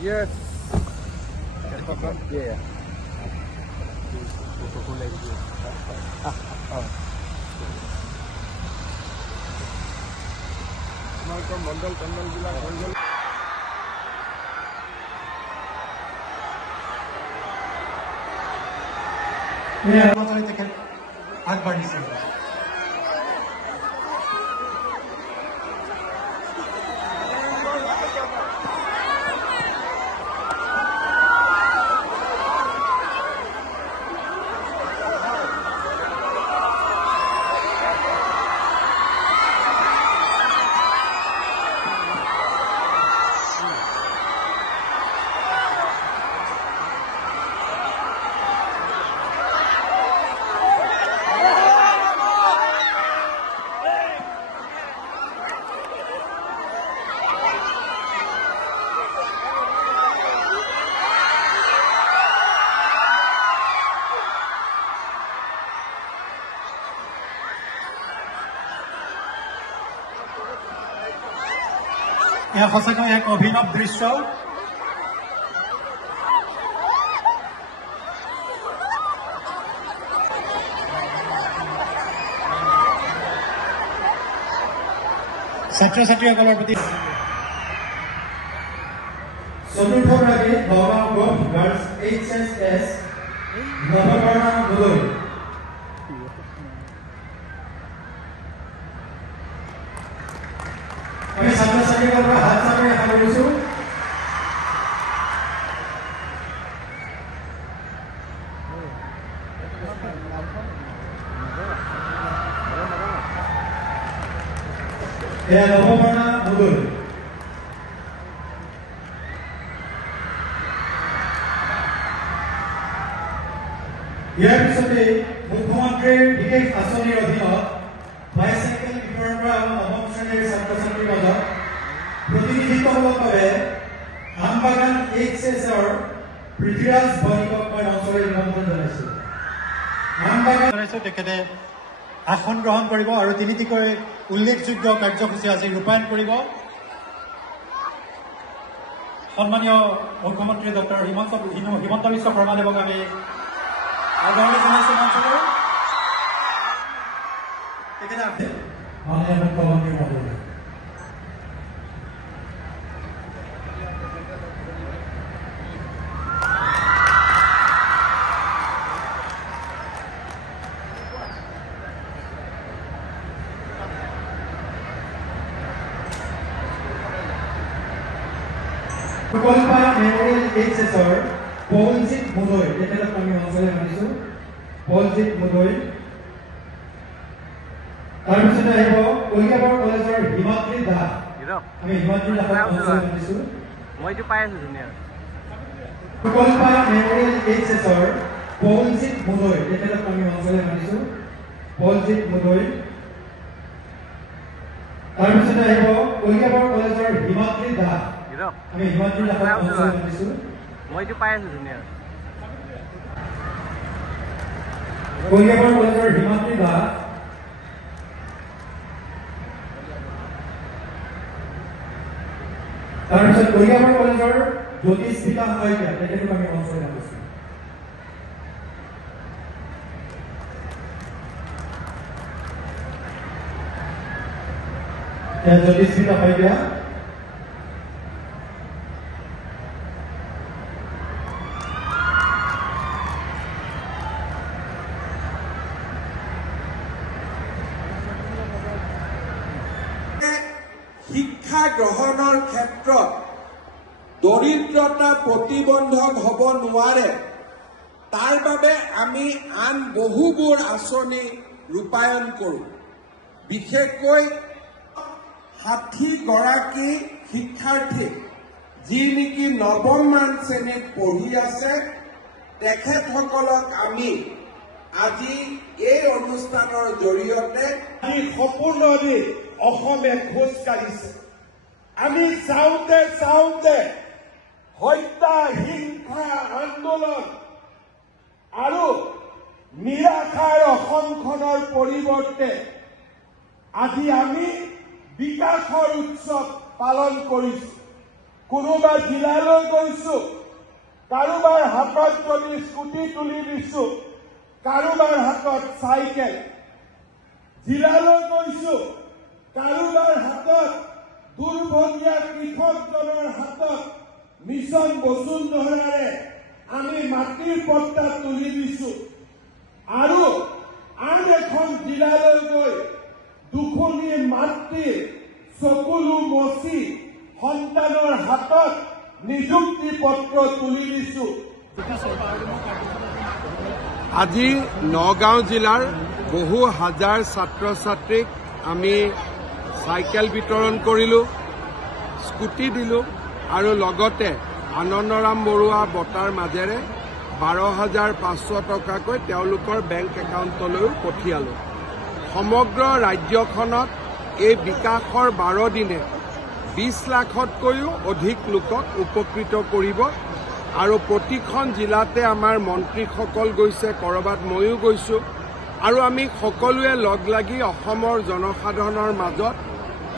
Yes. Yeah. Mandal Jiলা Mandal আগবাঢ়িছে এয়া সঁচাকৈ এক অভিনৱ দৃশ্য ছাত্ৰ ছাত্ৰীসকলৰ প্ৰতি চতুৰ্থগৰাকী Nagaon group girls HSS Nabakarna Gogoi আমি ছাত্ৰ ছাত্ৰীসকলৰ পৰা হাত চাপৰি আশা কৰিছো এয়া নৱকৰ্ণা গগৈ ইয়াৰ পিছতে মুখ্যমন্ত্ৰীৰ বিশেষ আঁচনিৰ অধীনত বাইচাইকেল বিতৰণ কৰা নৱম শ্ৰেণীৰ ছাত্ৰ ছাত্ৰীৰ মাজত প্ৰতিনিধিত্বমূলক বাবে আমবাগান HSSৰ পৃথ্বীৰাজ বণিকক মই মঞ্চলৈ নিমন্ত্ৰণ জনাইছো তেখেতে আসন গ্ৰহণ কৰিব আৰু তিনিটিকৈ উল্লেখযোগ্য কাৰ্যসূচী আজি ৰূপায়ণ কৰিব সন্মানীয় মুখ্যমন্ত্ৰী ডক্টৰ হিমন্ত বিশ্ব শৰ্মাদেৱক আমি আদৰণি জনাইছো মঞ্চলৈ তেখেতে মাননীয় মুখ্যমন্ত্ৰী মহোদয় Kolpaya Memorial HSSৰ পলজিৎ মুদৈ তেখেতক আমি মঞ্চলৈ মাতিছো পলজিৎ মুদৈ তাৰপিছতে আহিব কলিয়াবৰ কলেজৰ হিমাদ্ৰী দাস আমি হিমাদ্ৰী দাসক মঞ্চলৈ মাতিছো মইতো পাই আছো ধুনীয়া Kolpaya Memorial HSSৰ পলজিৎ মুদৈ তেখেতক আমি মঞ্চলৈ মাতিছো পলজিৎ মুদৈ তাৰপিছতে আহিব কলিয়াবৰ কলেজৰ হিমাদ্ৰী দাস আমি হিমাদ্ৰী দাসক মঞ্চলৈ মাতিছো মইতো পাই আছো ধুনীয়া কলিয়াবৰ কলেজৰ হিমাদ্ৰী দাস তাৰপিছত কলিয়াবৰ কলেজৰ জ্যোতিস্মিতা শইকীয়া তেখেতক আমি মঞ্চলৈ মাতিছো জ্যোতিস্মিতা শইকীয়া শিক্ষা গ্ৰহণৰ ক্ষেত্ৰত দৰিদ্ৰতা প্ৰতিবন্ধক হ'ব নোৱাৰে তাৰ বাবে আমি আন বহুবোৰ আঁচনি ৰূপায়ণ কৰোঁ বিশেষকৈ 60 গৰাকী শিক্ষাৰ্থী যি নেকি নৱমমান শ্ৰেণীত পঢ়ি আছে তেখেতসকলক আমি আজি এই অনুষ্ঠানৰ জৰিয়তে সম্পূৰ্ণভাৱে অসমে খোজ কাঢ়িছে আমি চাওঁতে হত্যা হিংসা আন্দোলন আৰু নিৰাশাৰ অসমখনৰ পৰিৱৰ্তে আজি আমি বিকাশৰ উৎসৱ পালন কৰিছো কোনোবা জিলালৈ গৈছো, কাৰোবাৰ হাতত যদি স্কুটি তুলি দিছো, কাৰোবাৰ হাতত চাইকেল। জিলালৈ গৈছো, কাৰোবাৰ হাতত দুৰ্ভগীয়া কৃষকজনৰ হাতত মিছন বসুন্ধৰাৰে আমি মাটিৰ পট্টা তুলি দিছো। আৰু আন এখন জিলালৈ গৈ দুখনী মাতৃৰ চকুলো মচি সন্তানৰ হাতত নিযুক্তি পত্ৰ তুলি দিছো। আজি নগাঁও জিলাৰ বহু হাজাৰ ছাত্ৰ ছাত্ৰীক আমি চাইকেল বিতৰণ কৰিলোঁ, স্কুটি দিলোঁ আৰু লগতে আনন্দৰাম বৰুৱা বঁটাৰ মাজেৰে 12,500 টকাকৈ তেওঁলোকৰ বেংক একাউণ্টলৈও পঠিয়ালোঁ। সমগ্ৰ ৰাজ্যখনত এই বিকাশৰ 12 দিনে 20 লাখতকৈও অধিক লোকক উপকৃত কৰিব আৰু প্ৰতিখন জিলাতে আমাৰ মন্ত্ৰীসকল গৈছে, ক'ৰবাত ময়ো গৈছোঁ আৰু আমি সকলোৱে লগ লাগি অসমৰ জনসাধাৰণৰ মাজত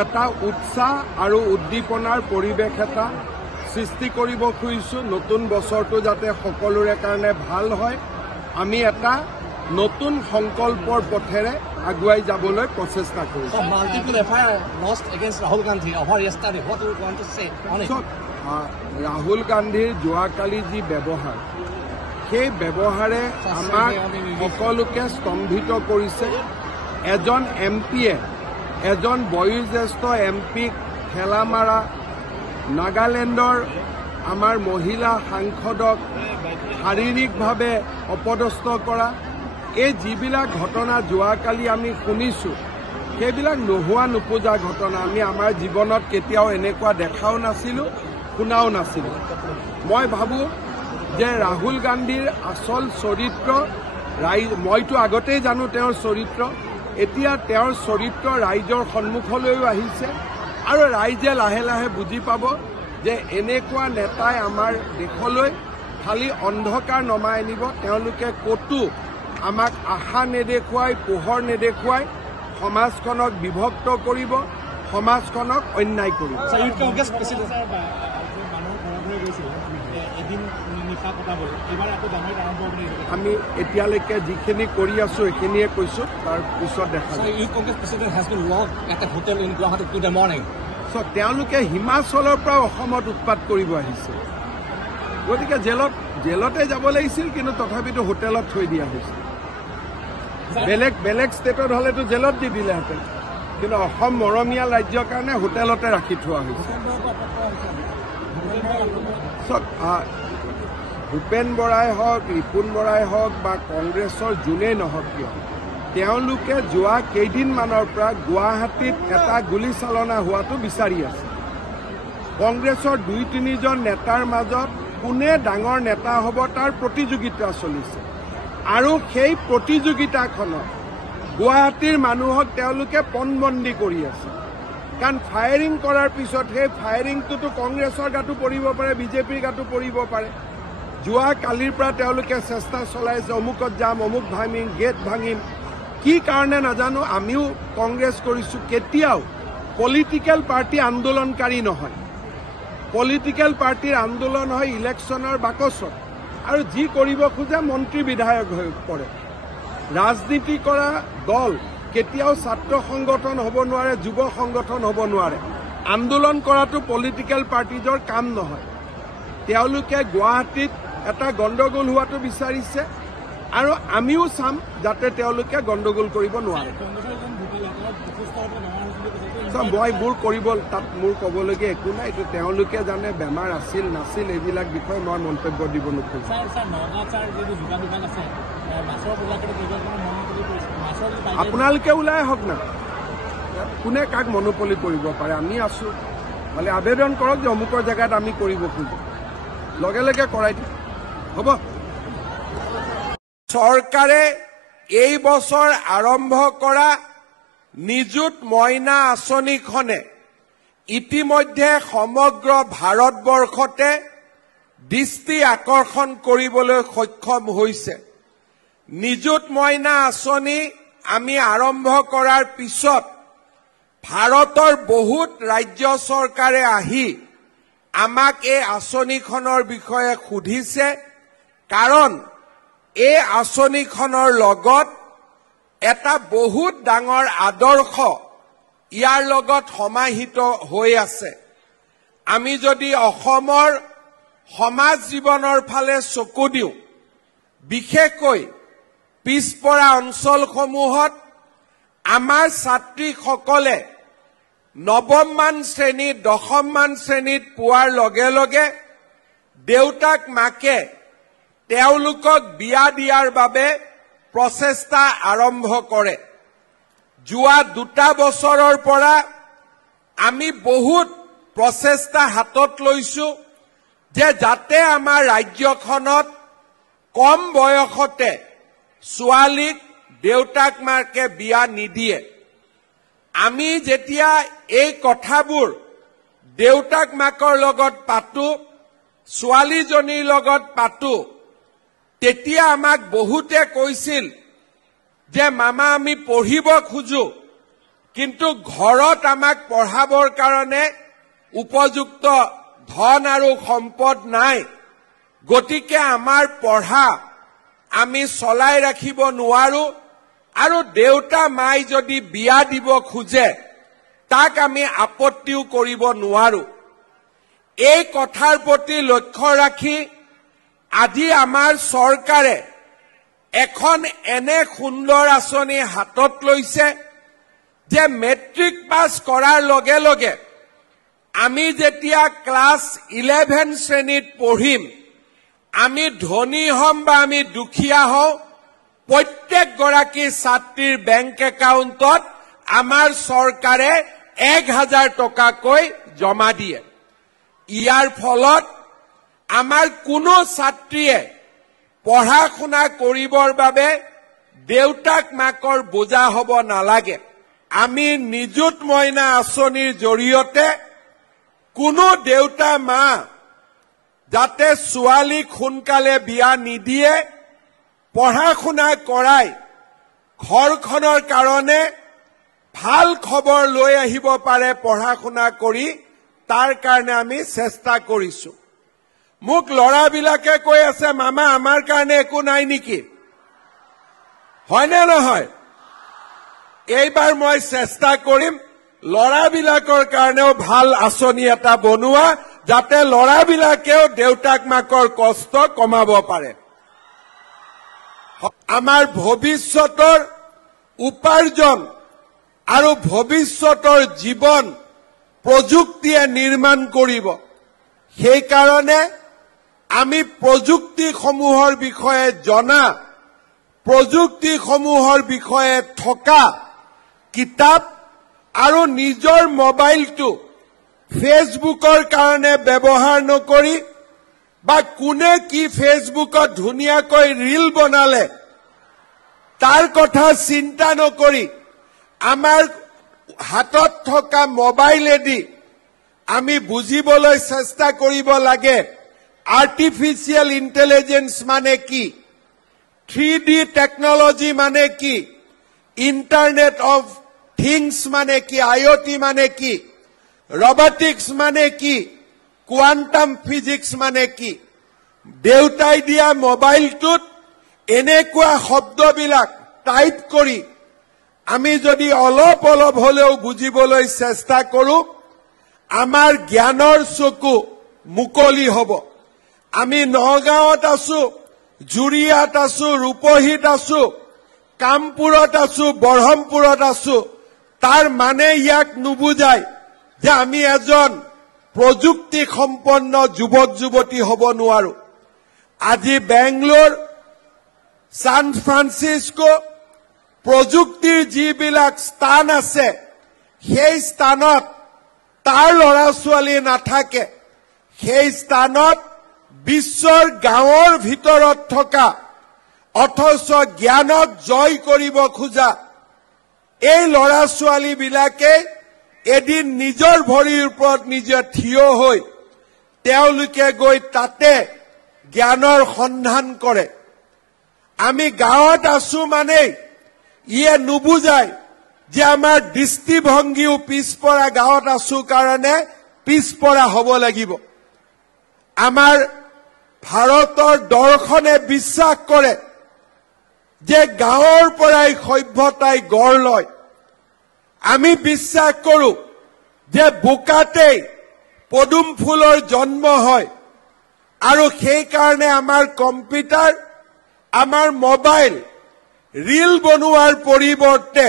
এটা উৎসাহ আৰু উদ্দীপনাৰ পৰিৱেশ এটা সৃষ্টি কৰিব খুজিছোঁ। নতুন বছৰটো যাতে সকলোৰে কাৰণে ভাল হয়, আমি এটা নতুন সংকল্পৰ পথেৰে আগুৱাই যাবলৈ প্ৰচেষ্টা কৰিছোঁ। Multiple FIR lost against Rahul Gandhi over yesterday. What do you want to say on it? Rahul গান্ধীৰ যোৱাকালি যি ব্যৱহাৰ, সেই ব্যৱহাৰে আমাক সকলোকে স্তম্ভিত কৰিছে। এজন এমপিয়ে এজন বয়োজ্যেষ্ঠ এমপিক ঠেলা মাৰা, নাগালেণ্ডৰ আমাৰ মহিলা সাংসদক শাৰীৰিকভাৱে অপদস্থ কৰা, এই যিবিলাক ঘটনা যোৱাকালি আমি শুনিছোঁ, সেইবিলাক নোহোৱা নোপোজা ঘটনা। আমি আমাৰ জীৱনত কেতিয়াও এনেকুৱা দেখাও নাছিলোঁ, শুনাও নাছিলোঁ। মই ভাবোঁ যে ৰাহুল গান্ধীৰ আচল চৰিত্ৰ মইতো আগতেই জানো তেওঁৰ চৰিত্ৰ, এতিয়া তেওঁৰ চৰিত্ৰ ৰাইজৰ সন্মুখলৈও আহিছে আৰু ৰাইজে লাহে লাহে বুজি পাব যে এনেকুৱা নেতাই আমাৰ দেশলৈ খালি অন্ধকাৰ নমাই আনিব। তেওঁলোকে ক'তো আমাক আশা নেদেখুৱাই, পোহৰ নেদেখুৱাই সমাজখনক বিভক্ত কৰিব, সমাজখনক অন্যায় কৰিব। আমি এতিয়ালৈকে যিখিনি কৰি আছো সেইখিনিয়ে কৈছো, তাৰ পিছত দেখা তেওঁলোকে হিমাচলৰ পৰা অসমত উৎপাত কৰিব আহিছে, গতিকে জেলতে যাব লাগিছিল, কিন্তু তথাপিতো হোটেলত থৈ দিয়া হৈছে। বেলেগ ষ্টেটত হলেতো জেলত দি দিলেহেঁতেন, কিন্তু অসম মৰমীয়াল ৰাজ্যৰ কাৰণে হোটেলতে ৰাখি থোৱা হৈছে। ভূপেন বৰাই হওক, ৰিপুণ বৰাই হওক বা কংগ্ৰেছৰ যোনেই নহওক কিয়, তেওঁলোকে যোৱা কেইদিনমানৰ পৰা গুৱাহাটীত এটা গুলীচালনা হোৱাটো বিচাৰি আছে। কংগ্ৰেছৰ 2-3জন নেতাৰ মাজত কোনে ডাঙৰ নেতা হ'ব তাৰ প্ৰতিযোগিতা চলিছে আৰু সেই প্ৰতিযোগিতাখনত গুৱাহাটীৰ মানুহক তেওঁলোকে পণবন্দী কৰি আছে। কাৰণ ফায়াৰিং কৰাৰ পিছত সেই ফায়াৰিংটোতো কংগ্ৰেছৰ গাতো পৰিব পাৰে, বিজেপিৰ গাতো পৰিব পাৰে। যোৱা কালিৰ পৰা তেওঁলোকে চেষ্টা চলাইছে, অমুকত যাম, অমুক ভাঙিম, গেট ভাঙিম, কি কাৰণে নাজানো। আমিও কংগ্ৰেছ কৰিছোঁ, কেতিয়াও পলিটিকেল পাৰ্টি আন্দোলনকাৰী নহয়। পলিটিকেল পাৰ্টিৰ আন্দোলন হয় ইলেকশ্যনৰ বাকচত, আৰু যি কৰিব খোজে মন্ত্ৰী বিধায়ক হৈ পৰে। ৰাজনীতি কৰা দল কেতিয়াও ছাত্ৰ সংগঠন হ'ব নোৱাৰে, যুৱ সংগঠন হ'ব নোৱাৰে। আন্দোলন কৰাটো পলিটিকেল পাৰ্টিজৰ কাম নহয়। তেওঁলোকে গুৱাহাটীত এটা গণ্ডগোল হোৱাটো বিচাৰিছে আৰু আমিও চাম যাতে তেওঁলোকে গণ্ডগোল কৰিব নোৱাৰে। মই তাত মোৰ ক'বলগীয়া একো নাই, এইটো তেওঁলোকে জানে। বেমাৰ আছিল নাছিল এইবিলাক বিষয়ে মই মন্তব্য দিব নোখোজো। আপোনালোকে ওলাই আহক না, কোনে কাক মনোপলি কৰিব পাৰে। আমি আছো, খালি আবেদন কৰক যে অমুকৰ জেগাত আমি কৰিব খোজো, লগে লগে কৰাই দিম, হ'ব। চৰকাৰে এই বছৰ আৰম্ভ কৰা নিযুত মইনা আঁচনিখনে ইতিমধ্যে সমগ্ৰ ভাৰতবৰ্ষতে দৃষ্টি আকৰ্ষণ কৰিবলৈ সক্ষম হৈছে। নিযুত মইনা আঁচনি আমি আৰম্ভ কৰাৰ পিছত ভাৰতৰ বহুত ৰাজ্য চৰকাৰে আহি আমাক এই আঁচনিখনৰ বিষয়ে সুধিছে, কাৰণ এই আঁচনিখনৰ লগত এটা বহুত ডাঙৰ আদৰ্শ ইয়াৰ লগত সমাহিত হৈ আছে। আমি যদি অসমৰ সমাজ জীৱনৰ ফালে চকু দিওঁ, বিশেষকৈ পিছপৰা অঞ্চলসমূহত আমাৰ ছাত্ৰীসকলে নৱমমান শ্ৰেণীত 10মান শ্ৰেণীত পোৱাৰ লগে লগে দেউতাক মাকে তেওঁলোকক বিয়া দিয়াৰ বাবে প্ৰচেষ্টা আৰম্ভ কৰে। যোৱা 2 বছৰৰ পৰা আমি বহুত প্ৰচেষ্টা হাতত লৈছো যে যাতে আমাৰ ৰাজ্যখনত কম বয়সতে ছোৱালীক দেউতাক মাকে বিয়া নিদিয়ে। আমি যেতিয়া এই কথাবোৰ দেউতাক মাকৰ লগত পাতো, ছোৱালীজনীৰ লগত পাতো, তেতিয়া আমাক বহুতে কৈছিল যে মামা আমি পঢ়িব খোজো, কিন্তু ঘৰত আমাক পঢ়াবৰ কাৰণে উপযুক্ত ধন আৰু সম্পদ নাই, গতিকে আমাৰ পঢ়া আমি চলাই ৰাখিব নোৱাৰো, আৰু দেউতা মাই যদি বিয়া দিব খোজে তাক আমি আপত্তিও কৰিব নোৱাৰো। এই কথাৰ প্ৰতি লক্ষ্য ৰাখি আজি আমাৰ চৰকাৰে এখন এনে সুন্দৰ আঁচনি হাতত লৈছে যে মেট্ৰিক পাছ কৰাৰ লগে লগে আমি যেতিয়া ক্লাছ 11 শ্ৰেণীত পঢ়িম, আমি ধনী হম বা আমি দুখীয়া হওঁ, প্ৰত্যেকগৰাকী ছাত্ৰীৰ বেংক একাউণ্টত আমাৰ চৰকাৰে 1000 টকাকৈ জমা দিয়ে। ইয়াৰ ফলত আমাৰ কোনো ছাত্ৰীয়ে পঢ়া শুনা কৰিবৰ বাবে দেউতাক মাকৰ বোজা হ'ব নালাগে। আমি নিযুত মইনা আঁচনিৰ জৰিয়তে কোনো দেউতা মা যাতে ছোৱালীক সোনকালে বিয়া নিদিয়ে, পঢ়া শুনা কৰাই ঘৰখনৰ কাৰণে ভাল খবৰ লৈ আহিব পাৰে পঢ়া শুনা কৰি, তাৰ কাৰণে আমি চেষ্টা কৰিছো। মোক ল'ৰাবিলাকে কৈ আছে মামা আমাৰ কাৰণে একো নাই নেকি? হয়নে নহয়? এইবাৰ মই চেষ্টা কৰিম ল'ৰাবিলাকৰ কাৰণেও ভাল আঁচনি এটা বনোৱা, যাতে ল'ৰাবিলাকেও দেউতাক মাকৰ কষ্ট কমাব পাৰে। আমাৰ ভৱিষ্যতৰ উপাৰ্জন আৰু ভৱিষ্যতৰ জীৱন প্ৰযুক্তিয়ে নিৰ্মাণ কৰিব। সেইকাৰণে আমি প্ৰযুক্তিসমূহৰ বিষয়ে জনা, প্ৰযুক্তিসমূহৰ বিষয়ে থকা কিতাপ আৰু নিজৰ মোবাইলটো ফেচবুকৰ কাৰণে ব্যৱহাৰ নকৰি বা কোনে কি ফেচবুকত ধুনীয়াকৈ ৰীল বনালে তাৰ কথা চিন্তা নকৰি আমাৰ হাতত থকা মোবাইলেদি আমি বুজিবলৈ চেষ্টা কৰিব লাগে আৰ্টিফিচিয়েল ইন্টেলিজেন্স মানে কি, 3D টেকনলজি মানে কি, ইন্টাৰনেট অফ থিংস মানে কি, IoT মানে কি, ৰবটিক্স মানে কি, কোৱান্টাম ফিজিক্স মানে কি। দেউতাই দিয়া মোবাইলটোত এনেকুৱা শব্দবিলাক টাইপ কৰি আমি যদি অলপ অলপ হলেও বুজিবলৈ চেষ্টা কৰো, আমাৰ জ্ঞানৰ চকু মুকলি হ'ব। আমি নগাঁৱত আছো, জুৰিয়াত আছো, ৰূপহীত আছো, কামপুৰত আছো, বৰহমপুৰত আছো, তাৰ মানে ইয়াক নুবুজায় যে আমি এজন প্ৰযুক্তি সম্পন্ন যুৱক যুৱতী হ'ব নোৱাৰো। আজি বেংগলোৰ, সান ফ্ৰান্সিস্কো প্ৰযুক্তিৰ যিবিলাক স্থান আছে, সেই স্থানত তাৰ ল'ৰা ছোৱালী নাথাকে। সেই স্থানত বিশ্বৰ গাঁৱৰ ভিতৰত থকা অথচ জ্ঞানক জয় কৰিব খোজা এই ল'ৰা ছোৱালীবিলাকে এদিন নিজৰ ভৰিৰ ওপৰত নিজে থিয় হৈ তেওঁলোকে গৈ তাতে জ্ঞানৰ সন্ধান কৰে। আমি গাঁৱত আছো মানে ইয়ে নুবুজায় যে আমাৰ দৃষ্টিভংগীও পিছপৰা, গাঁৱত আছো কাৰণে পিছপৰা হ'ব লাগিব। আমাৰ ভাৰতৰ দৰ্শনে বিশ্বাস কৰে যে গাঁৱৰ পৰাই সভ্যতাই গঢ় লয়। আমি বিশ্বাস কৰো যে বোকাতেই পদুম ফুলৰ জন্ম হয় আৰু সেইকাৰণে আমাৰ কম্পিউটাৰ আমাৰ মোবাইল ৰীল বনোৱাৰ পৰিৱৰ্তে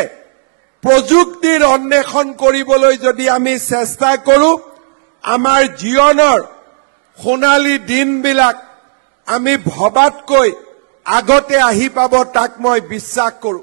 প্ৰযুক্তিৰ অন্বেষণ কৰিবলৈ যদি আমি চেষ্টা কৰো আমাৰ জীৱনৰ সোণালী দিনবিলাক আমি ভবাতকৈ আগতে আহি পাব তাক মই বিশ্বাস কৰো।